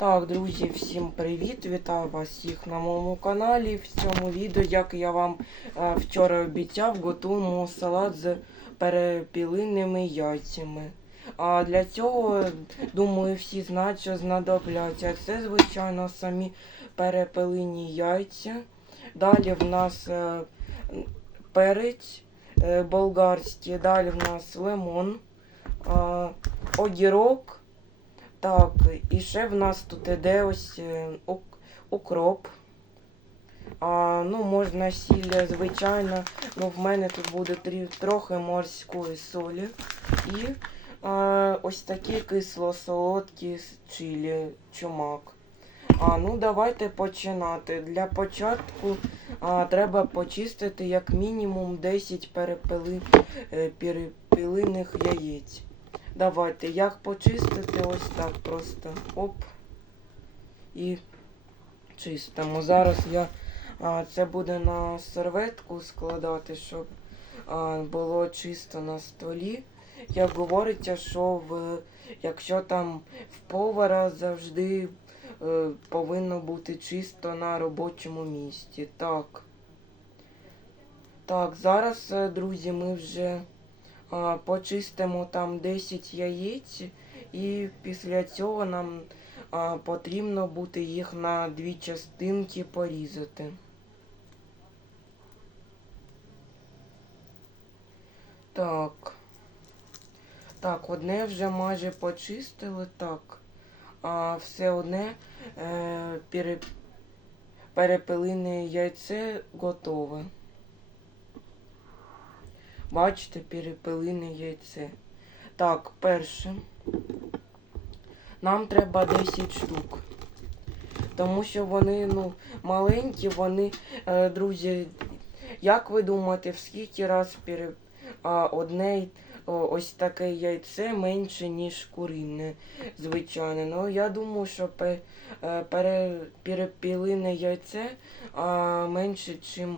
Так, друзі, всім привіт! Вітаю вас всіх на моєму каналі. В цьому відео, як я вам е, вчора обіцяв, готуємо салат з перепілиними яйцями. А для цього, думаю, всі знають, що знадобляться. Це, звичайно, самі перепелині яйця. Далі в нас е, перець е, болгарський, далі в нас лимон, огірок. Так, і ще в нас тут іде ось е, укроп. А, ну, можна сіль, звичайно. Ну, в мене тут буде трохи морської солі. І а, ось такі кисло-солодкі чилі, чумак. А, ну давайте починати. Для початку а, треба почистити як мінімум 10 перепили, е, перепілиних яєць. Давайте, як почистити ось так просто. Оп. І чистимо. Зараз я а, це буде на серветку складати, щоб а, було чисто на столі. Як говориться, що в, якщо там в повара завжди е, повинно бути чисто на робочому місці. Так. Так, зараз, е, друзі, ми вже почистимо там 10 яєць, і після цього нам потрібно буде їх на дві частинки порізати. Так. Так, одне вже майже почистили, так. А все одне е, пере, перепелине яйце готове. Бачите, перепелине яйце. Так, перше. Нам треба 10 штук. Тому що вони, ну, маленькі, вони, е, друзі, як ви думаєте, в скільки раз пере, а, одне ось таке яйце менше, ніж курине, звичайно. Ну, я думаю, що е, пере, перепілине яйце а, менше, ніж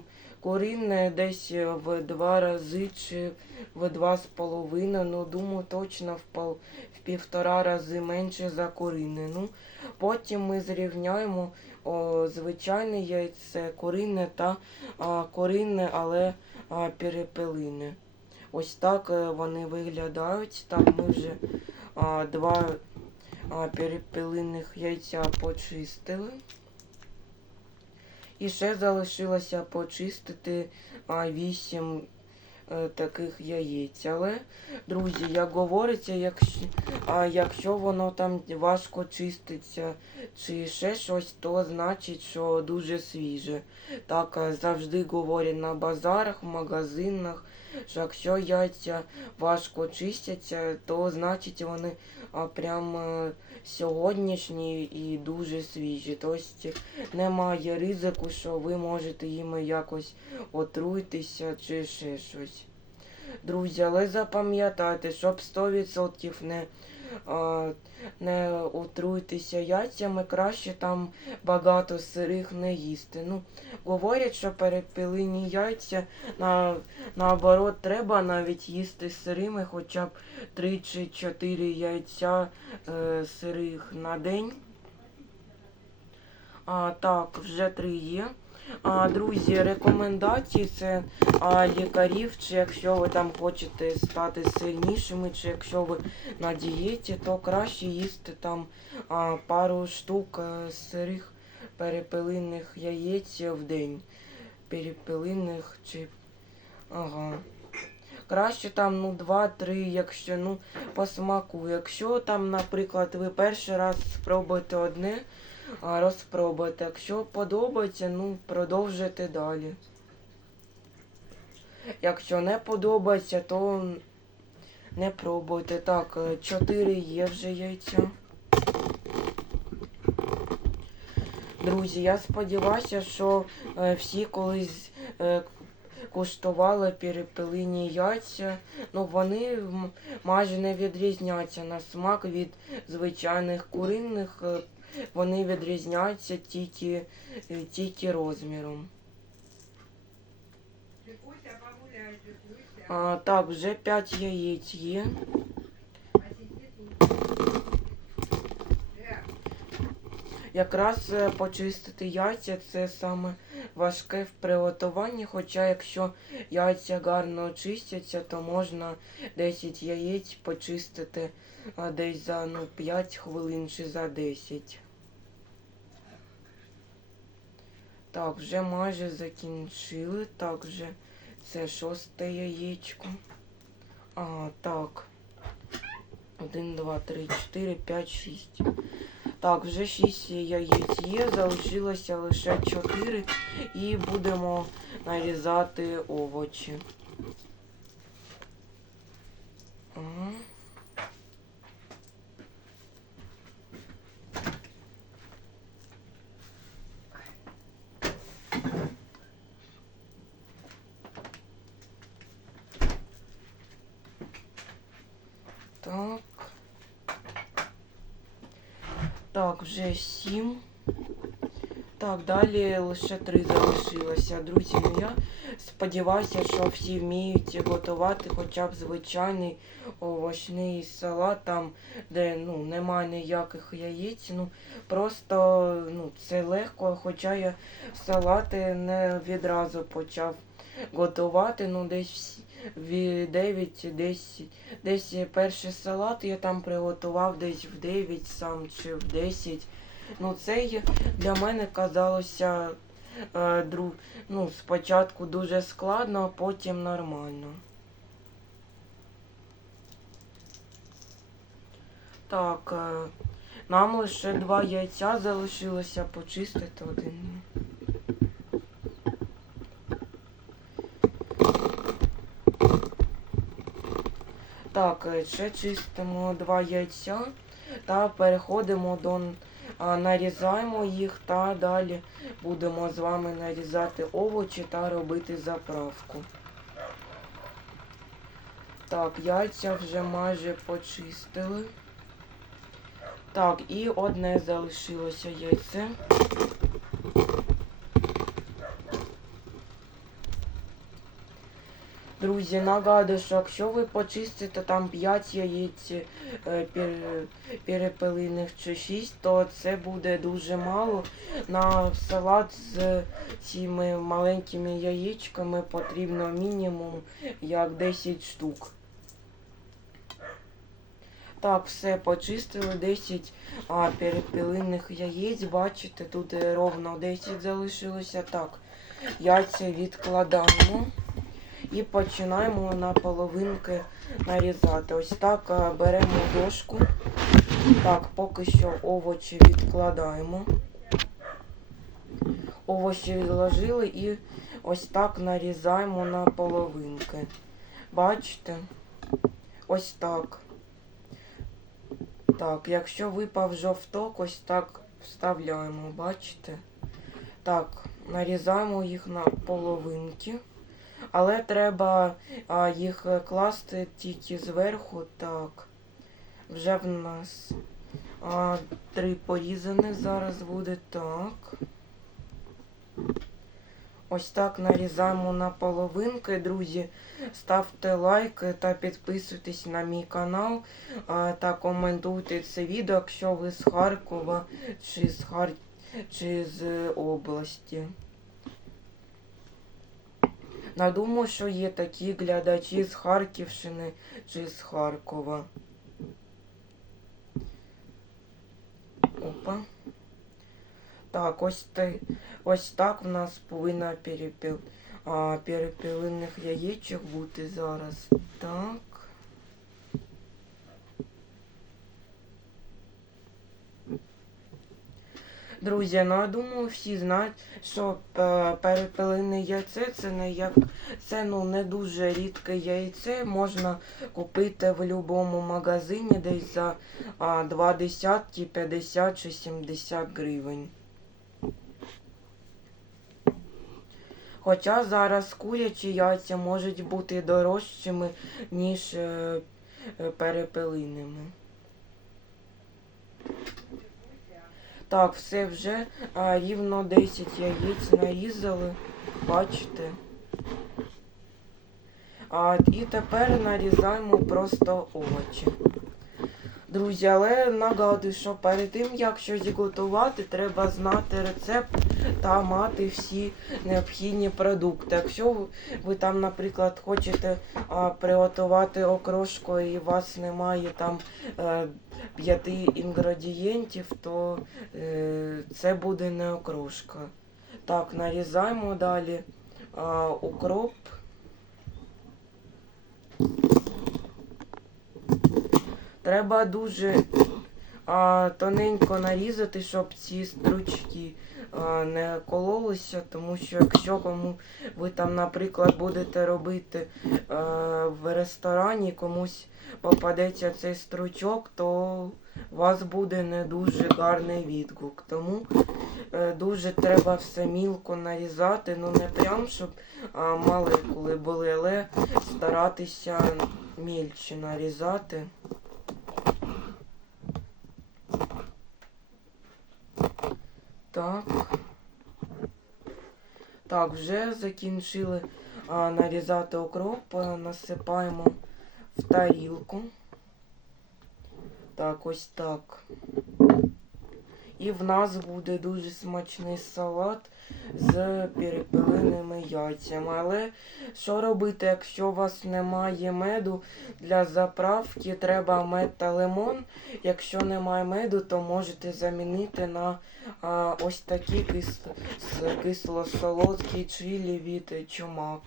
Курине десь в два рази чи в два з половиною, ну думаю, точно в, пол, в півтора рази менше за курине. Ну, потім ми зрівняємо о, звичайне яйце, курине та а, курине, але а, перепелине. Ось так е, вони виглядають. Так, ми вже а, два а, перепелиних яйця почистили. І ще залишилося почистити 8 е, таких яєць. Але, друзі, як говориться, якщо, якщо воно там важко чиститься чи ще щось, то значить, що дуже свіже. Так е, завжди говорять на базарах, магазинах, що якщо яйця важко чистяться, то значить вони а, прям е, сьогоднішні і дуже свіжі. Тобто немає ризику, що ви можете їми якось отруїтися чи ще щось. Друзі, але запам'ятайте, щоб 100% не, не отруїтися яйцями, краще там багато сирих не їсти. Ну, говорять, що перепилені яйця на, наоборот треба навіть їсти сирими, хоча б 3 чи 4 яйця е, сирих на день. А, так, вже три є. Друзі, рекомендації це лікарів, чи якщо ви там хочете стати сильнішими, чи якщо ви на дієті, то краще їсти там пару штук е, сирих перепелиних яєць в день. Перепелиних чи. Ага. Краще там ну 2-3, якщо ну по смаку. Якщо там, наприклад, ви перший раз спробуєте одне, розпробуйте. Якщо подобається, ну продовжуйте далі. Якщо не подобається, то не пробуйте. Так, 4 є вже яйця. Друзі, я сподіваюся, що е, всі колись е, куштували перепелині яйця. Ну, вони майже не відрізняються на смак від звичайних куриних. Вони відрізняються тільки, е, тільки розміром. А, так, вже 5 яєць є. Якраз е, почистити яйця це саме важке в приготуванні, хоча якщо яйця гарно чистяться, то можна 10 яєць почистити десь за ну, 5 хвилин чи за 10. Так, вже майже закінчили. Так, вже це шосте яєчко. А, так. 1, 2, 3, 4, 5, 6. Так, вже 6 яєць є, залишилося лише 4 і будемо нарізати овочі. Ага. Так. Так, вже сім. Так, далі лише три залишилося. Друзі, ну я сподіваюся, що всі вміють готувати хоча б звичайний овочний салат, там, де ну, немає ніяких яєць. Ну, просто ну, це легко, хоча я салати не відразу почав готувати. Ну, десь 9, десь, десь перший салат я там приготував десь в 9 сам чи в 10. Ну, це для мене казалося е, ну, спочатку дуже складно, а потім нормально. Так, е, нам лише два яйця залишилося почистити один. Так, е, ще чистимо два яйця та переходимо до нарізаємо їх та далі будемо з вами нарізати овочі та робити заправку. Так, яйця вже майже почистили. Так, і одне залишилося яйце. Друзі, нагадую, що якщо ви почистите там 5 яєць е, пер- перепелиних чи 6, то це буде дуже мало. На салат з цими маленькими яєчками потрібно мінімум як 10 штук. Так, все, почистили 10 а, перепелиних яєць. Бачите, тут е, ровно 10 залишилося. Так, яйця відкладаємо. І починаємо на половинки нарізати. Ось так е, беремо дошку. Так, поки що овочі відкладаємо. Овочі відложили і ось так нарізаємо на половинки. Бачите? Ось так. Так, якщо випав жовток, ось так вставляємо, бачите? Так, нарізаємо їх на половинки. Але треба їх е, класти тільки зверху. Так. Вже в нас а, три порізані зараз буде так. Ось так нарізаємо на половинки, друзі. Ставте лайк та підписуйтесь на мій канал та коментуйте це відео, якщо ви з Харкова чи з Хар... чи з області. Надумав, що є такі глядачі з Харківщини чи з Харкова. Опа. Так, ось, ти, ось так в нас повинна перепіл, а, перепілиних яєчок бути зараз. Так. Друзі, ну я думаю, всі знають, що е, перепелине яйце це не як це ну не дуже рідке яйце. Можна купити в будь-якому магазині десь за а, два десятки, 50 чи 70 гривень. Хоча зараз курячі яйця можуть бути дорожчими, ніж е, перепелиними. Так, все вже а, рівно 10 яєць нарізали. Бачите? А, і тепер нарізаємо просто овочі. Друзі, але нагадую, що перед тим, як щось готувати, треба знати рецепт та мати всі необхідні продукти. Якщо ви там, наприклад, хочете а, приготувати окрошку і у вас немає там е, п'яти інгредієнтів, то е, це буде не окрошка. Так, нарізаємо далі а, укроп. Треба дуже а, тоненько нарізати, щоб ці стручки а, не кололися, тому що якщо кому ви там, наприклад, будете робити а, в ресторані, комусь попадеться цей стручок, то у вас буде не дуже гарний відгук. Тому е, дуже треба все мілко нарізати, ну не прям, щоб а, молекули були, але старатися мільче нарізати. Так. Так, вже закінчили а, нарізати окроп, насипаємо в тарілку. Так, ось так. І в нас буде дуже смачний салат з перепиленими яйцями. Але що робити, якщо у вас немає меду для заправки, треба мед та лимон. Якщо немає меду, то можете замінити на а, ось такі кисло-солодкі чилі від чумак.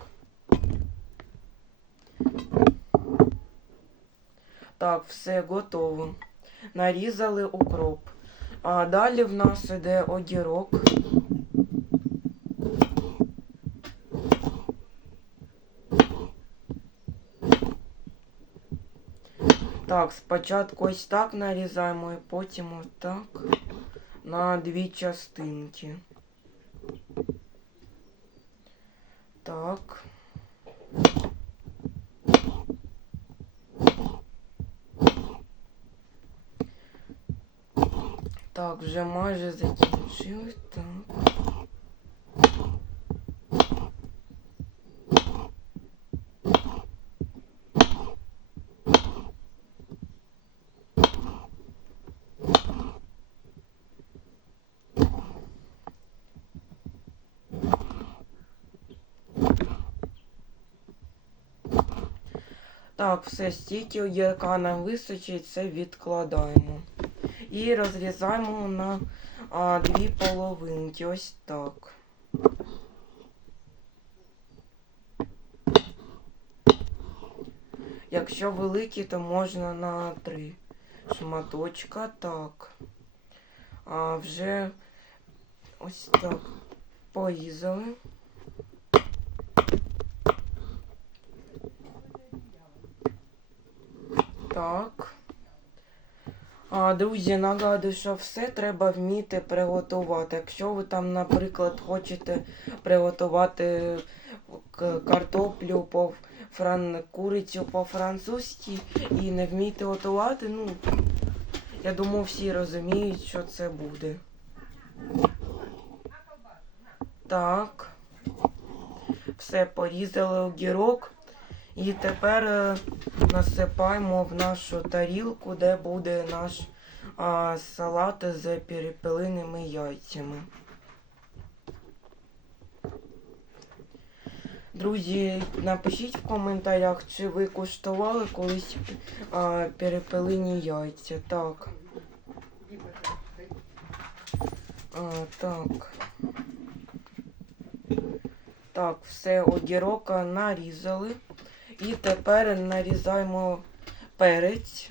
Так, все готово. Нарізали укроп. А далі в нас іде огірок. Так, спочатку ось так нарізаємо і потім отак на дві частинки. Так. Так, вже майже закінчили. Так. Так, все, стільки огірка нам вистачить, це відкладаємо. І розрізаємо на а, дві половинки. Ось так. Якщо великі, то можна на три шматочка. Так. А вже ось так порізали. Так. А, друзі, нагадую, що все треба вміти приготувати. Якщо ви там, наприклад, хочете приготувати картоплю по фран... курицю по-французьки і не вмієте готувати, ну, я думаю, всі розуміють, що це буде. Так. Все, порізали огірок. І тепер е, насипаємо в нашу тарілку, де буде наш а, салат з перепелиними яйцями. Друзі, напишіть в коментарях, чи ви куштували колись а, перепелині яйця. Так. А, так. Так, все огірок нарізали. І тепер нарізаємо перець.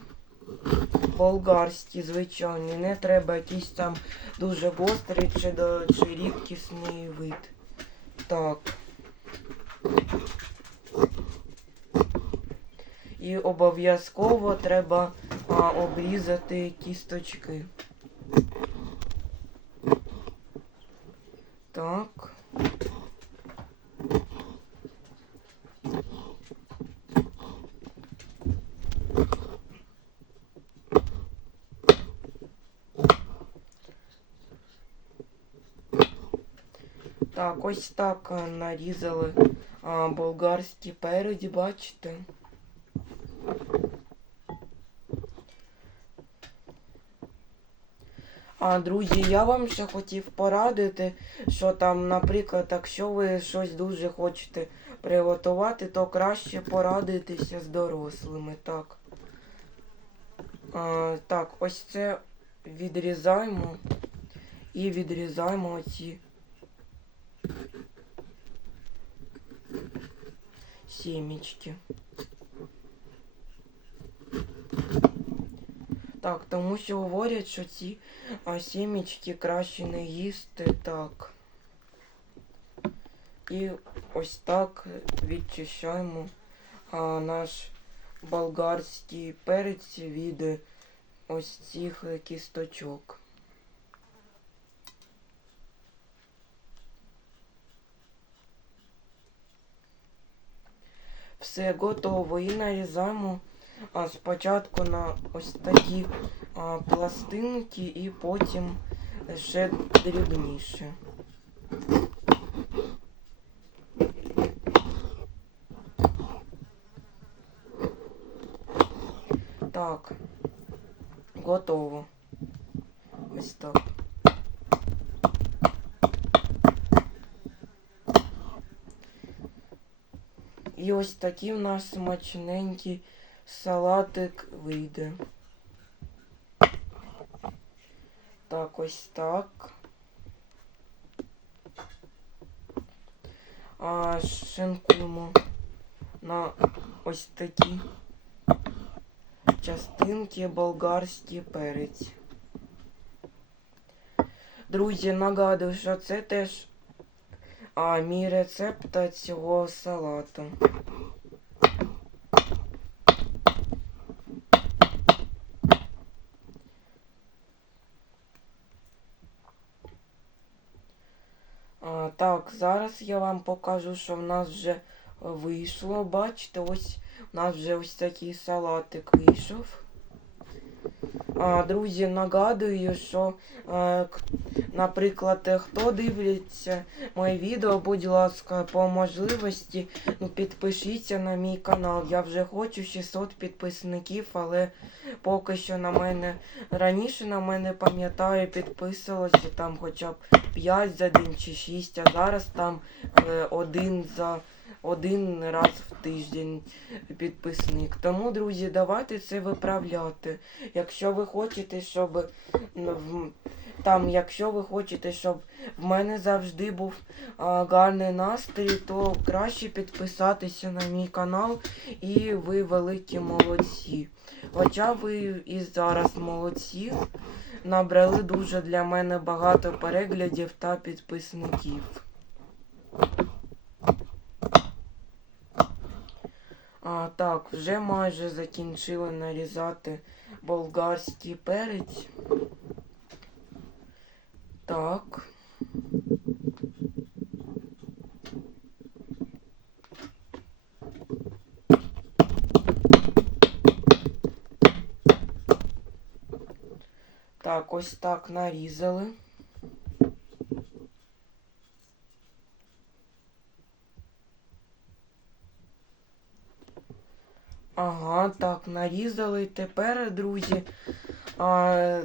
Болгарський, звичайний. Не треба якийсь там дуже гострий чи, чи рідкісний вид. Так. І обов'язково треба а, обрізати кісточки. Так. Так, ось так нарізали а, болгарський перець, бачите. А, друзі, я вам ще хотів порадити, що там, наприклад, якщо ви щось дуже хочете приготувати, то краще порадитися з дорослими. Так. А, так, ось це відрізаємо і відрізаємо оці сімечки. Так, тому що говорять, що ці а, сімечки краще не їсти так. І ось так відчищаємо а, наш болгарський перець від ось цих кісточок. Все готово і нарізаємо а, спочатку на ось такі а, пластинки і потім ще дрібніше. Так, готово. Ось так. І ось такий у нас смачненький салатик вийде. Так, ось так. А шинкуємо на ось такі частинки болгарський перець. Друзі, нагадую, що це теж а, мій рецепт цього салату. А, так, зараз я вам покажу, що в нас вже вийшло. Бачите, ось у нас вже ось такий салатик вийшов. Друзі, нагадую, що, е, наприклад, е, хто дивиться моє відео, будь ласка, по можливості, ну, підпишіться на мій канал. Я вже хочу 600 підписників, але поки що на мене раніше на мене пам'ятаю, підписувалося там хоча б 5 за день чи 6, а зараз там е, один за один раз в тиждень підписник. Тому, друзі, давайте це виправляти. Якщо ви хочете, щоб там, якщо ви хочете, щоб в мене завжди був а, гарний настрій, то краще підписатися на мій канал і ви великі молодці. Хоча ви і зараз молодці, набрали дуже для мене багато переглядів та підписників. А, так, вже майже закінчили нарізати болгарський перець. Так. Так, ось так нарізали. Ага, так, нарізали. Тепер, друзі, а,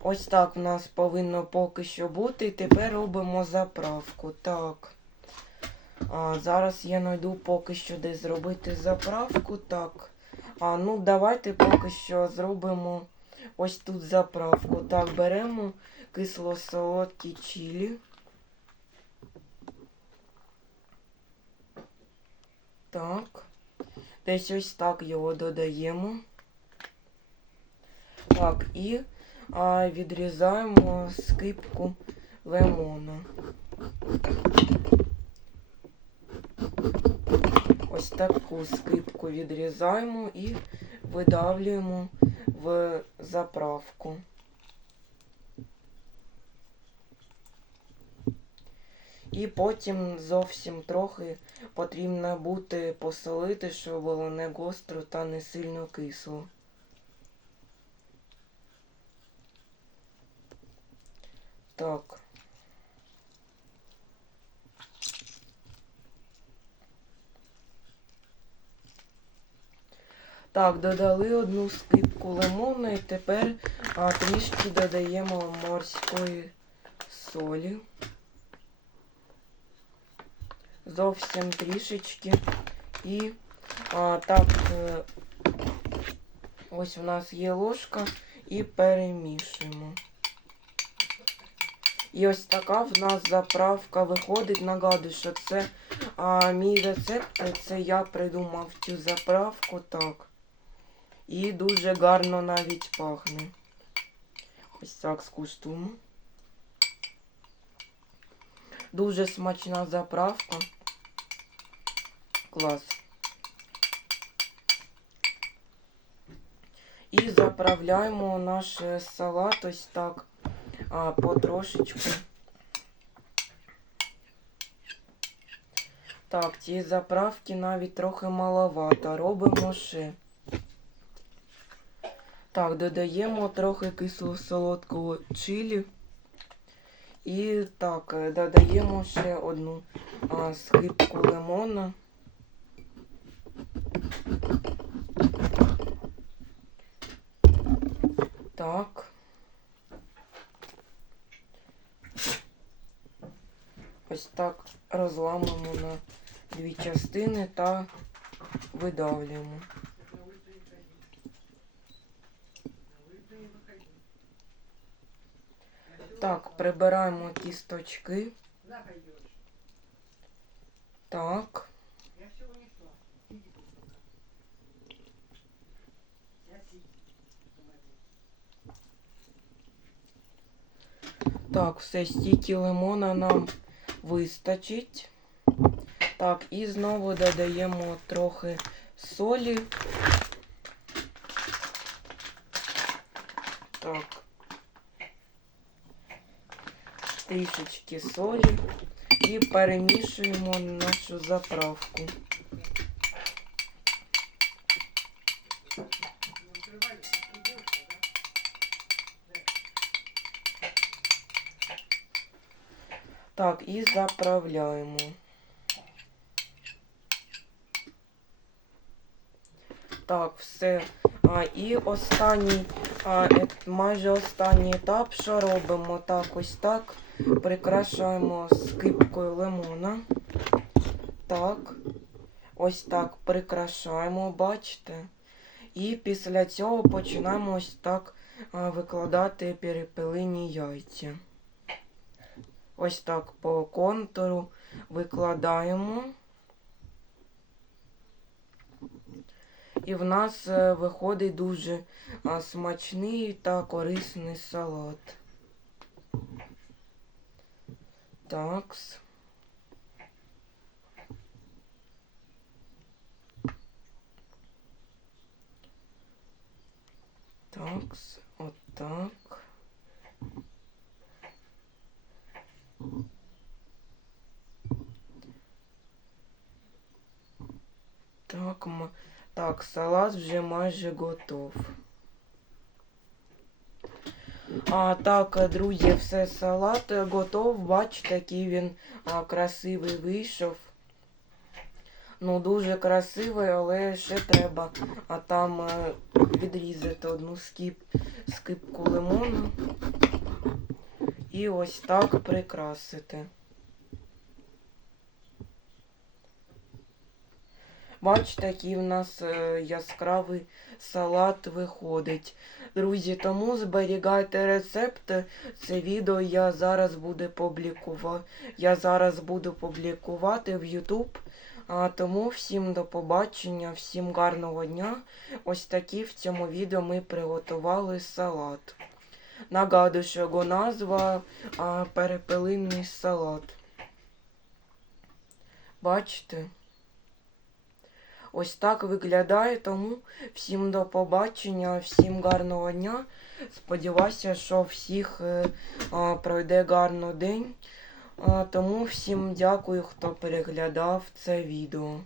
ось так в нас повинно поки що бути. Тепер робимо заправку. Так. А, зараз я знайду поки що де зробити заправку. Так. А, ну, давайте поки що зробимо ось тут заправку. Так, беремо кисло-солодкі чилі. Так. Десь ось так його додаємо. Так, і а, відрізаємо скипку лимона. Ось таку скипку відрізаємо і видавлюємо в заправку. І потім зовсім трохи потрібно бути посолити, щоб було не гостро та не сильно кисло. Так. Так, додали одну скипку лимону і тепер А трішки додаємо морської солі. Зовсім трішечки. І а, так, е, ось у нас є ложка і перемішуємо. І ось така в нас заправка виходить. Нагадую, що це а, мій рецепт, це я придумав цю заправку так. І дуже гарно навіть пахне. Ось так скуштуємо. Дуже смачна заправка. Клас. І заправляємо наш е, салат ось так потрошечку. Так, цієї заправки навіть трохи маловато. Робимо ще. Так, додаємо трохи кисло солодкого чилі. І так, е, додаємо ще одну а, скипку лимона. Так. Ось так розламуємо на дві частини та видавлюємо. Так, прибираємо кісточки. Так. Так, все, стільки лимона нам вистачить. Так, і знову додаємо трохи солі. Так. Трішечки солі. І перемішуємо нашу заправку. Так, і заправляємо. Так, все. А, і останній, а, майже останній етап, що робимо? Так, ось так. Прикрашаємо скипкою лимона. Так. Ось так прикрашаємо, бачите? І після цього починаємо ось так викладати перепелині яйця. Ось так по контуру викладаємо. І в нас е, виходить дуже смачний та корисний салат. Такс. Такс. Отак. Так, м- так, салат вже майже готов. А так, друзі, все салат готов. Бачите, який він а, красивий вийшов. Ну, дуже красивий, але ще треба а там е, відрізати одну скіп, скипку лимону. І ось так прикрасити. Бачите, який в нас е, яскравий салат виходить. Друзі, тому зберігайте рецепти. Це відео я зараз буду публікувати. Я зараз буду публікувати в YouTube. А, тому всім до побачення, всім гарного дня. Ось такий в цьому відео ми приготували салат. Нагадую, що його назва а, перепелиний салат. Бачите? Ось так виглядає, тому всім до побачення, всім гарного дня. Сподіваюся, що всіх е, пройде гарно день. Тому всім дякую, хто переглядав це відео.